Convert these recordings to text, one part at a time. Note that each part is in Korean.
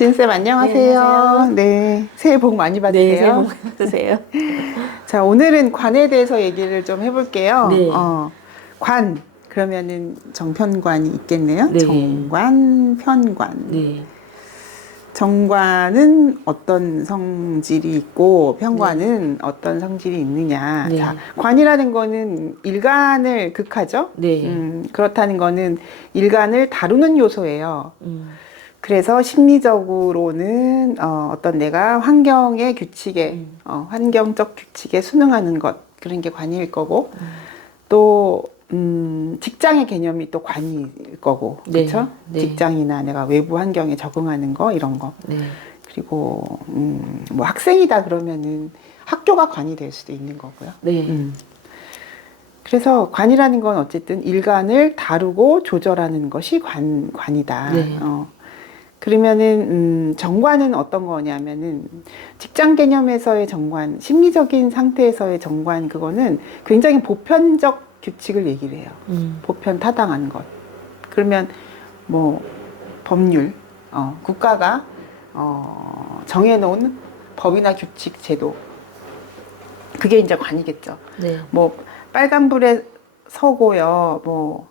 진쌤 안녕하세요. 안녕하세요. 네, 새해 복 많이 받으세요. 네, 새해 복 많이 받으세요. 자, 오늘은 관에 대해서 얘기를 좀 해볼게요. 네. 관, 그러면은 정편관이 있겠네요. 네. 정관, 편관. 네. 정관은 어떤 성질이 있고 편관은 어떤 성질이 있느냐. 네. 자, 관이라는 거는 일간을 극하죠. 네. 그렇다는 거는 일간을 다루는 요소예요. 음. 그래서 심리적으로는 어떤 내가 환경의 규칙에 환경적 규칙에 순응하는 것, 그런 게 관일 거고 또 직장의 개념이 또 관일 거고. 네. 그렇죠? 네. 직장이나 내가 외부 환경에 적응하는 거 이런 거. 네. 그리고 뭐 학생이다 그러면은 학교가 관이 될 수도 있는 거고요. 네. 그래서 관이라는 건 어쨌든 일간을 다루고 조절하는 것이 관이다. 네. 그러면은 정관은 어떤 거냐면은 직장 개념에서의 정관, 심리적인 상태에서의 정관, 그거는 굉장히 보편적 규칙을 얘기를 해요. 보편 타당한 것. 그러면 뭐 법률, 국가가 정해놓은 법이나 규칙, 제도, 그게 이제 관이겠죠. 네. 뭐 빨간불에 서고요. 뭐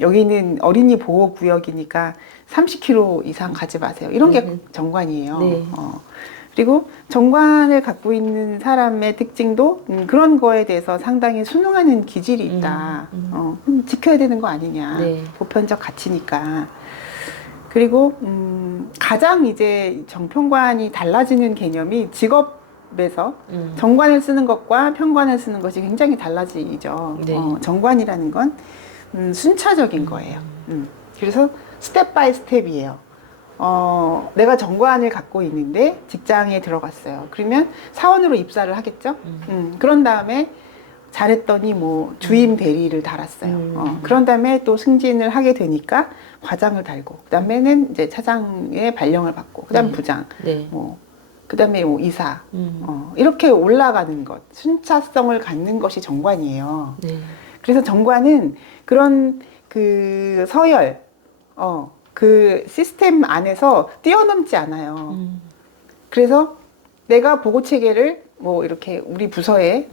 여기는 어린이 보호 구역이니까 30km 이상 가지 마세요. 이런 게 정관이에요. 네. 그리고 정관을 갖고 있는 사람의 특징도 그런 거에 대해서 상당히 순응하는 기질이 있다. 지켜야 되는 거 아니냐. 네. 보편적 가치니까. 그리고 가장 이제 정편관이 달라지는 개념이 직업에서 정관을 쓰는 것과 편관을 쓰는 것이 굉장히 달라지죠. 네. 정관이라는 건 순차적인 거예요. 그래서 스텝 바이 스텝이에요. 내가 정관을 갖고 있는데 직장에 들어갔어요. 그러면 사원으로 입사를 하겠죠. 그런 다음에 잘했더니 뭐 주임 대리를 달았어요. 그런 다음에 또 승진을 하게 되니까 과장을 달고, 그 다음에는 이제 차장의 발령을 받고, 그 다음 네. 부장, 네. 뭐, 그 다음에 뭐 이사, 이렇게 올라가는 것, 순차성을 갖는 것이 정관이에요. 네. 그래서 정관은 그런 그 서열, 그 시스템 안에서 뛰어넘지 않아요. 그래서 내가 보고 체계를 뭐 이렇게 우리 부서에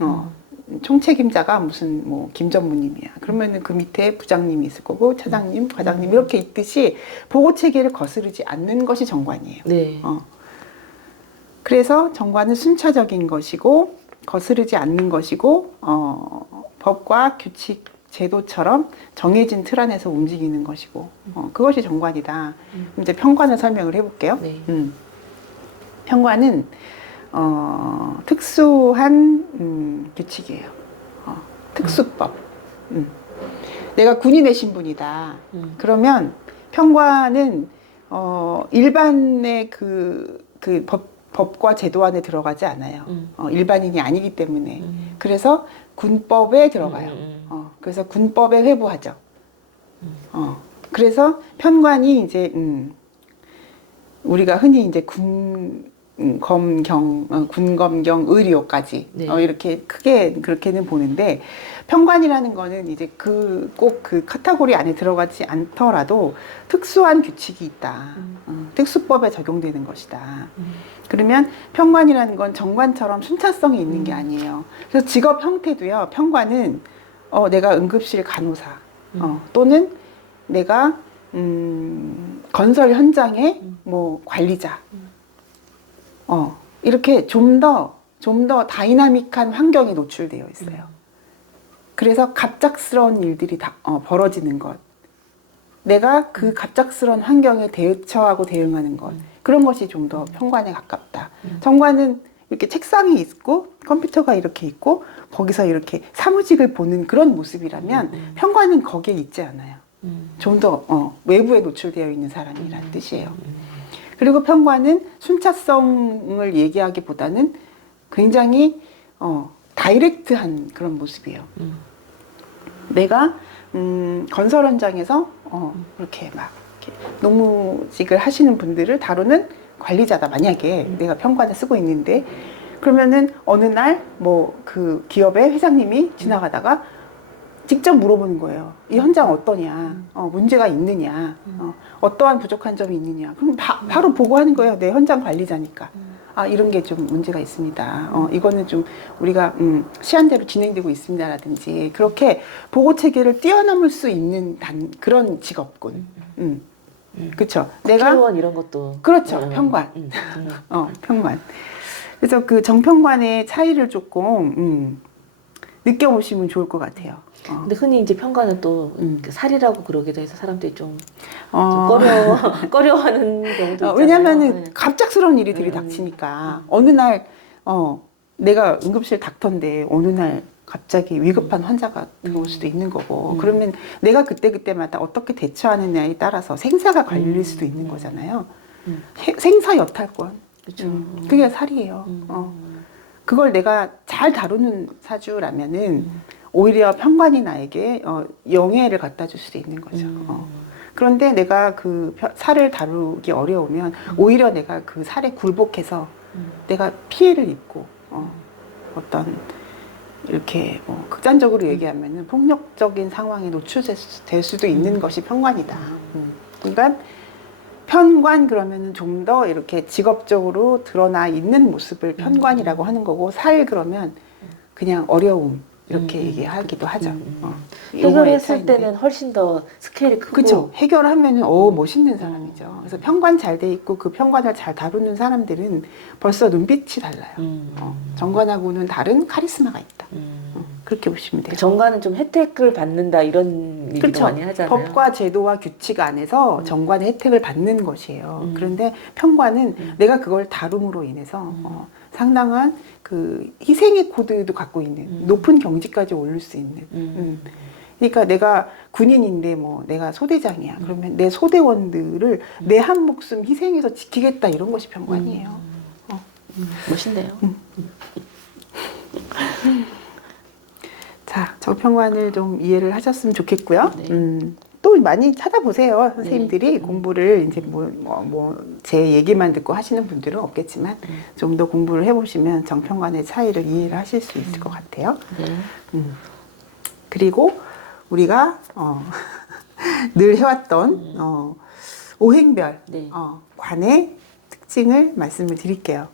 총책임자가 무슨 뭐 김전무님이야. 그러면은 그 밑에 부장님이 있을 거고 차장님, 과장님 이렇게 있듯이 보고 체계를 거스르지 않는 것이 정관이에요. 네. 그래서 정관은 순차적인 것이고 거스르지 않는 것이고 법과 규칙, 제도처럼 정해진 틀 안에서 움직이는 것이고 그것이 정관이다. 이제 편관을 설명을 해볼게요. 네. 편관은 특수한 규칙이에요. 특수법. 내가 군인의 신분이다. 그러면 편관은 일반의 법과 제도 안에 들어가지 않아요. 일반인이 아니기 때문에. 그래서 군법에 들어가요. 그래서 군법에 회부하죠. 그래서 편관이 이제 우리가 흔히 이제 군검경, 의료까지 네. 이렇게 크게 그렇게는 보는데, 편관이라는 거는 이제 꼭 그 카테고리 안에 들어가지 않더라도 특수한 규칙이 있다. 특수법에 적용되는 것이다. 그러면 편관이라는 건 정관처럼 순차성이 있는 게 아니에요. 그래서 직업 형태도요. 편관은 내가 응급실 간호사, 또는 내가 건설 현장의 뭐 관리자, 이렇게 좀 더 다이나믹한 환경에 노출되어 있어요. 그래서 갑작스러운 일들이 다 벌어지는 것, 내가 그 갑작스러운 환경에 대처하고 대응하는 것, 그런 것이 좀 더 편관에 가깝다. 정관은 이렇게 책상이 있고 컴퓨터가 이렇게 있고 거기서 이렇게 사무직을 보는 그런 모습이라면 편관은 거기에 있지 않아요. 좀 더 외부에 노출되어 있는 사람이라는 뜻이에요. 그리고 편관은 순차성을 얘기하기보다는 굉장히 다이렉트한 그런 모습이에요. 내가 건설 현장에서 이렇게 막 이렇게 농무직을 하시는 분들을 다루는 관리자다. 만약에 내가 편관을 쓰고 있는데, 그러면은 어느 날 뭐 그 기업의 회장님이 지나가다가 직접 물어보는 거예요. 이 현장 어떠냐, 문제가 있느냐, 어떠한 부족한 점이 있느냐. 그럼 바로 보고하는 거예요. 내 현장 관리자니까. 아, 이런 게 좀 문제가 있습니다. 이거는 좀 우리가 시한대로 진행되고 있습니다라든지 그렇게 보고 체계를 뛰어넘을 수 있는 그런 직업군. 그렇죠. 내가 국회의원 이런 것도 그렇죠. 평관. 평관. 그래서 그 정평관의 차이를 조금 느껴보시면 좋을 것 같아요. 근데 흔히 이제 평가는 또 살이라고 그러기도 해서 사람들이 좀 꺼려하는 경우도 있잖아요. 왜냐면은 네. 갑작스러운 일이 들이닥치니까 어느 날 내가 응급실 닥터인데 어느 날 갑자기 위급한 환자가 들어올 수도 있는 거고 그러면 내가 그때마다 어떻게 대처하느냐에 따라서 생사가 갈릴 수도 있는 거잖아요. 생사 여탈권. 그렇죠. 그게 살이에요. 그걸 내가 잘 다루는 사주라면은 오히려 평관이 나에게 영예를 갖다 줄 수도 있는 거죠. 그런데 내가 그 살을 다루기 어려우면 오히려 내가 그 살에 굴복해서 내가 피해를 입고 어떤 이렇게 극단적으로 얘기하면은 폭력적인 상황에 노출될 수도 있는 것이 평관이다. 그러니까 편관 그러면은 좀 더 이렇게 직업적으로 드러나 있는 모습을 편관이라고 하는 거고 살 그러면 그냥 어려움 이렇게 얘기하기도 하죠. 해결했을 때는 훨씬 더 스케일이 크고 그렇죠. 해결하면은 멋있는 사람이죠. 그래서 평관 잘 돼 있고 그 평관을 잘 다루는 사람들은 벌써 눈빛이 달라요. 정관하고는 다른 카리스마가 있다. 그렇게 보시면 돼요. 정관은 좀 혜택을 받는다 이런 얘기도 그렇죠. 많이 하잖아요. 법과 제도와 규칙 안에서 정관의 혜택을 받는 것이에요. 그런데 평관은 내가 그걸 다룸으로 인해서 상당한 그 희생의 코드도 갖고 있는 높은 경지까지 오를 수 있는. 그러니까 내가 군인인데 뭐 내가 소대장이야. 그러면 내 소대원들을 내 한 목숨 희생해서 지키겠다 이런 것이 평관이에요. 멋있네요. 자, 정평관을 좀 이해를 하셨으면 좋겠고요. 네. 또 많이 찾아보세요. 선생님들이 공부를 이제 제 얘기만 듣고 하시는 분들은 없겠지만 좀 더 공부를 해보시면 정평관의 차이를 이해를 하실 수 있을 것 같아요. 네. 그리고 우리가 늘 해왔던 오행별 네. 관의 특징을 말씀을 드릴게요.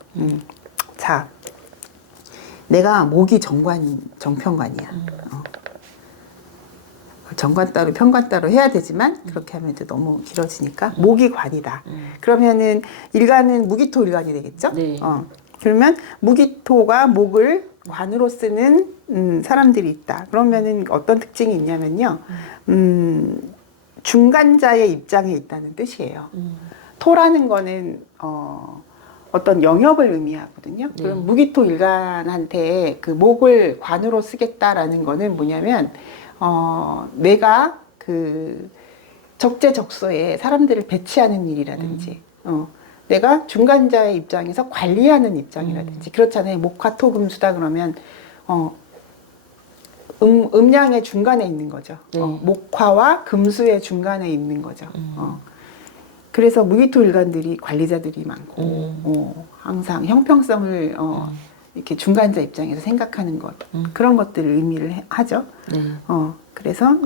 자, 내가 목이 정평관이야. 정관 따로 평관 따로 해야 되지만 그렇게 하면 이제 너무 길어지니까 목이 관이다. 그러면은 일간은 무기토 일간이 되겠죠? 네. 그러면 무기토가 목을 관으로 쓰는 사람들이 있다. 그러면은 어떤 특징이 있냐면요. 중간자의 입장에 있다는 뜻이에요. 토라는 거는 어떤 영역을 의미하거든요. 네. 그럼 무기토 일간한테 그 목을 관으로 쓰겠다라는 거는 뭐냐면 내가 그 적재적소에 사람들을 배치하는 일이라든지 내가 중간자의 입장에서 관리하는 입장이라든지 그렇잖아요. 목화토금수다 그러면 음양의 중간에 있는 거죠. 네. 목화와 금수의 중간에 있는 거죠. 그래서 무기토 일간들이 관리자들이 많고 항상 형평성을 이렇게 중간자 입장에서 생각하는 것 그런 것들을 의미를 하죠. 네. 그래서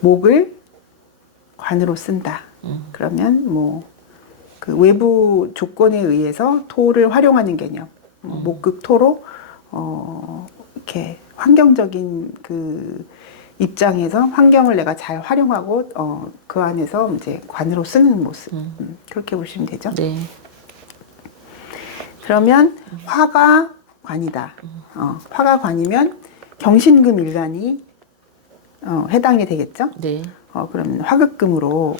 목을 관으로 쓴다. 그러면 뭐 그 외부 조건에 의해서 토를 활용하는 개념, 목극토로 이렇게 환경적인 그 입장에서 환경을 내가 잘 활용하고 그 안에서 이제 관으로 쓰는 모습 그렇게 보시면 되죠. 네. 그러면 화가 관이다. 화가 관이면 경신금 일간이 해당이 되겠죠. 네. 그러면 화극금으로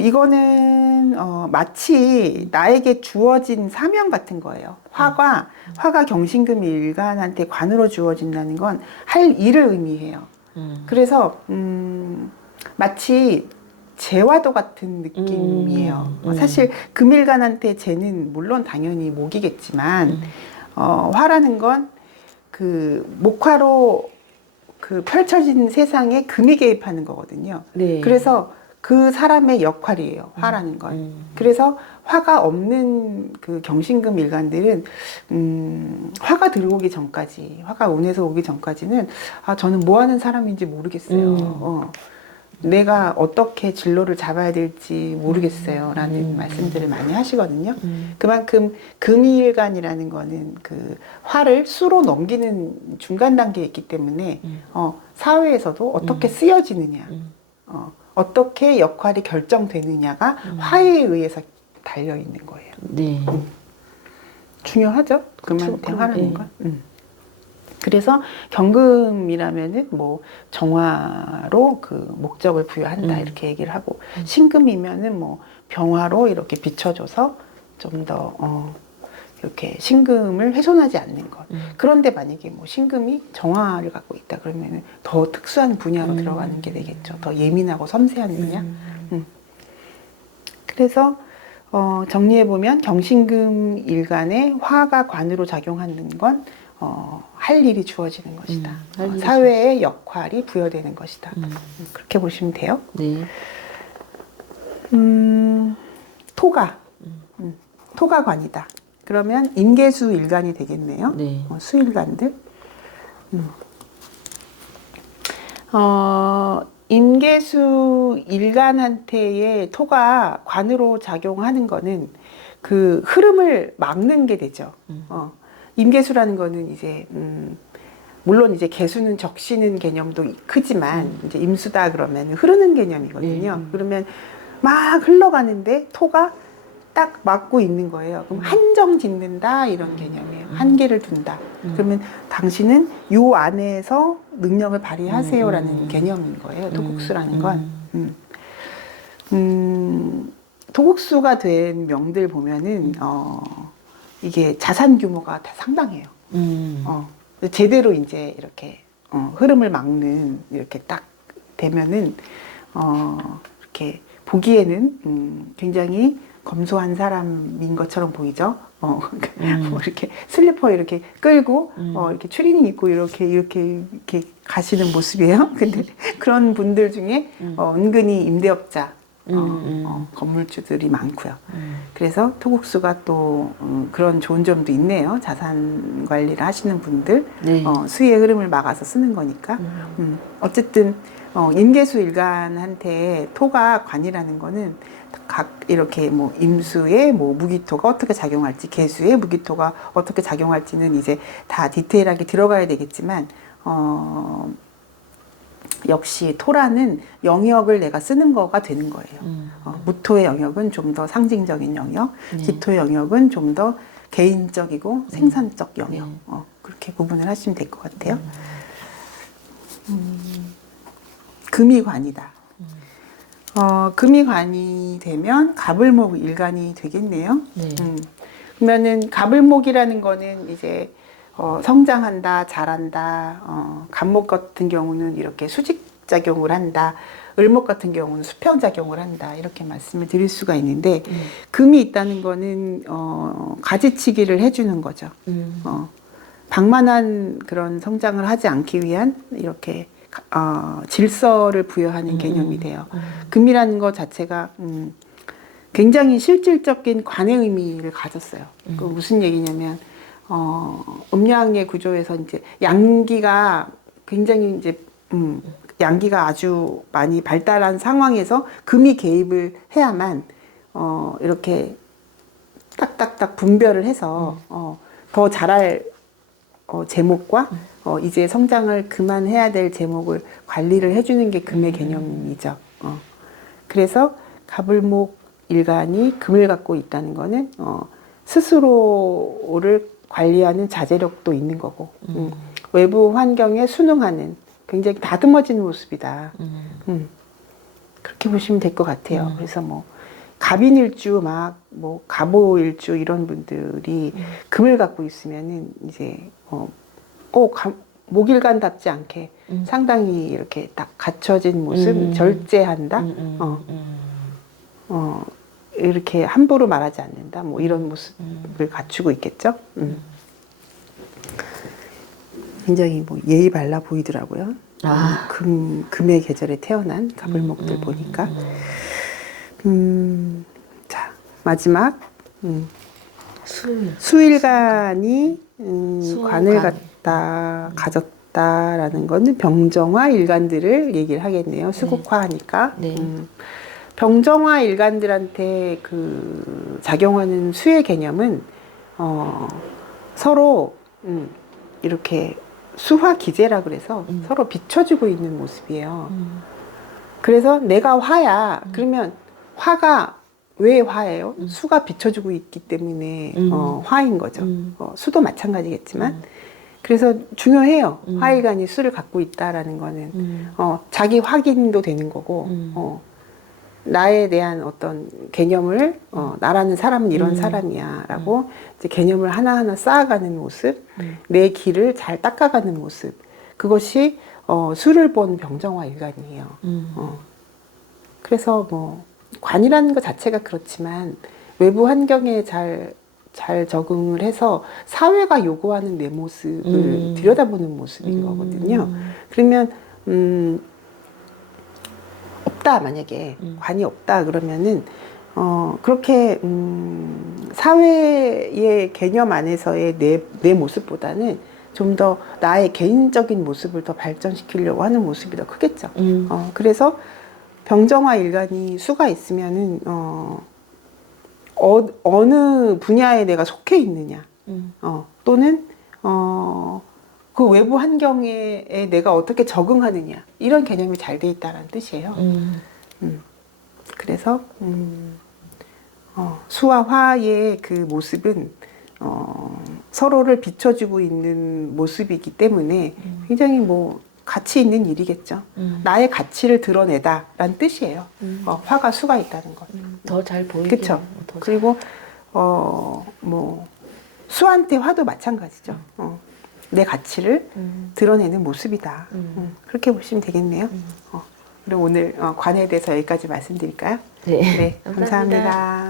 이거는 마치 나에게 주어진 사명 같은 거예요. 화가 경신금 일간한테 관으로 주어진다는 건 할 일을 의미해요. 그래서 마치 재와도 같은 느낌이에요. 사실 금일간한테 재는 물론 당연히 목이겠지만 화라는 건 그 목화로 그 펼쳐진 세상에 금이 개입하는 거거든요. 네. 그래서 그 사람의 역할이에요. 화라는 건. 그래서 화가 없는 그 경신금 일간들은 화가 들어오기 전까지, 화가 운에서 오기 전까지는 저는 뭐 하는 사람인지 모르겠어요. 내가 어떻게 진로를 잡아야 될지 모르겠어요. 라는 말씀들을 많이 하시거든요. 그만큼 금이일간이라는 거는 그 화를 수로 넘기는 중간 단계에 있기 때문에 사회에서도 어떻게 쓰여지느냐, 어떻게 역할이 결정되느냐가 화에 의해서 달려 있는 거예요. 네. 중요하죠. 금한테 그렇죠. 화라는 네. 건. 그래서 경금이라면은 뭐 정화로 그 목적을 부여한다 이렇게 얘기를 하고, 신금이면은 뭐 병화로 이렇게 비춰줘서 좀 더 이렇게 신금을 훼손하지 않는 것. 그런데 만약에 뭐 신금이 정화를 갖고 있다 그러면은 더 특수한 분야로 들어가는 게 되겠죠. 더 예민하고 섬세한 분야. 그래서 정리해 보면 경신금 일간에 화가 관으로 작용하는 건 할 일이 주어지는 것이다. 할 일이 사회의 역할이 부여되는 것이다. 그렇게 보시면 돼요. 네. 토가 토가관이다. 그러면 임계수 일간이 되겠네요. 네. 수일간들. 임계수 일간한테의 토가 관으로 작용하는 거는 그 흐름을 막는 게 되죠. 임계수라는 거는 이제 물론 이제 계수는 적시는 개념도 크지만 이제 임수다 그러면 흐르는 개념이거든요. 그러면 막 흘러가는데 토가 딱 막고 있는 거예요. 그럼 한정 짓는다 이런 개념이에요. 한계를 둔다. 그러면 당신은 요 안에서 능력을 발휘하세요라는 개념인 거예요. 토국수라는 건. 토국수가 된 명들 보면은 이게 자산 규모가 다 상당해요. 제대로 이제 이렇게 흐름을 막는 이렇게 딱 되면은 이렇게 보기에는 굉장히 검소한 사람인 것처럼 보이죠. 뭐 이렇게 슬리퍼 이렇게 끌고 이렇게 추리닝 입고 이렇게 가시는 모습이에요. 근데 그런 분들 중에 은근히 임대업자 건물주들이 많고요. 그래서 토국수가 또 그런 좋은 점도 있네요. 자산 관리를 하시는 분들, 네. 수의 흐름을 막아서 쓰는 거니까. 어쨌든 임계수 일간한테 토가 관이라는 거는 각 이렇게 뭐 임수의 뭐 무기토가 어떻게 작용할지, 계수의 무기토가 어떻게 작용할지는 이제 다 디테일하게 들어가야 되겠지만 역시 토라는 영역을 내가 쓰는 거가 되는 거예요. 무토의 영역은 좀 더 상징적인 영역, 기토의 영역은 좀 더 개인적이고 생산적 영역. 그렇게 구분을 하시면 될 것 같아요. 금이 관이다. 금이 관이 되면 갑을목 일간이 되겠네요. 네. 그러면은 갑을목이라는 거는 이제 성장한다, 자란다. 갑목 같은 경우는 이렇게 수직작용을 한다. 을목 같은 경우는 수평작용을 한다. 이렇게 말씀을 드릴 수가 있는데 금이 있다는 거는 가지치기를 해주는 거죠. 방만한 그런 성장을 하지 않기 위한 이렇게 질서를 부여하는 개념이 돼요. 금이라는 것 자체가 굉장히 실질적인 관의 의미를 가졌어요. 그 무슨 얘기냐면 음양의 구조에서 이제 양기가 굉장히 이제 양기가 아주 많이 발달한 상황에서 금이 개입을 해야만 이렇게 딱딱딱 분별을 해서 더 자랄 제목과 이제 성장을 그만해야 될 제목을 관리를 해주는 게 금의 개념이죠. 그래서 갑을목 일간이 금을 갖고 있다는 거는 스스로를 관리하는 자제력도 있는 거고 외부 환경에 순응하는 굉장히 다듬어진 모습이다. 그렇게 보시면 될 것 같아요. 그래서 뭐 갑인일주 막 뭐 갑오일주 이런 분들이 금을 갖고 있으면은 이제 목일간답지 않게 상당히 이렇게 딱 갖춰진 모습, 절제한다. 이렇게 함부로 말하지 않는다. 뭐 이런 모습을 갖추고 있겠죠. 굉장히 뭐 예의 발라 보이더라고요. 아. 금의 계절에 태어난 가불목들 보니까. 자, 마지막. 수일간이 수관. 관을 가졌다라는 거는 병정화 일간들을 얘기를 하겠네요. 수국화하니까. 네. 병정화 일간들한테 그 작용하는 수의 개념은 서로 이렇게 수화 기제라 그래서 서로 비춰주고 있는 모습이에요. 그래서 내가 화야. 그러면 화가 왜 화예요? 수가 비춰주고 있기 때문에 화인 거죠. 수도 마찬가지겠지만. 그래서 중요해요. 화일간이 수를 갖고 있다라는 거는 자기 확인도 되는 거고 나에 대한 어떤 개념을 나라는 사람은 이런 사람이야 라고 이제 개념을 하나하나 쌓아가는 모습, 내 길을 잘 닦아가는 모습, 그것이 수를 본 병정화 일간이에요. 그래서 뭐 관이라는 것 자체가 그렇지만 외부 환경에 잘 적응을 해서 사회가 요구하는 내 모습을 들여다보는 모습인 거거든요. 그러면 없다, 만약에 관이 없다 그러면은 그렇게 사회의 개념 안에서의 내 모습보다는 좀 더 나의 개인적인 모습을 더 발전시키려고 하는 모습이 더 크겠죠. 그래서 병정화 일간이 수가 있으면은 어느 분야에 내가 속해 있느냐, 또는 그 외부 환경에 내가 어떻게 적응하느냐, 이런 개념이 잘 돼 있다는 뜻이에요. 그래서 수와 화의 그 모습은 서로를 비춰주고 있는 모습이기 때문에 굉장히 뭐 가치 있는 일이겠죠. 나의 가치를 드러내다라는 뜻이에요. 화가 수가 있다는 것. 더 잘 보이게. 그렇죠. 그리고 뭐 수한테 화도 마찬가지죠. 내 가치를 드러내는 모습이다. 그렇게 보시면 되겠네요. 그럼 오늘 관에 대해서 여기까지 말씀드릴까요? 네. 네, 감사합니다.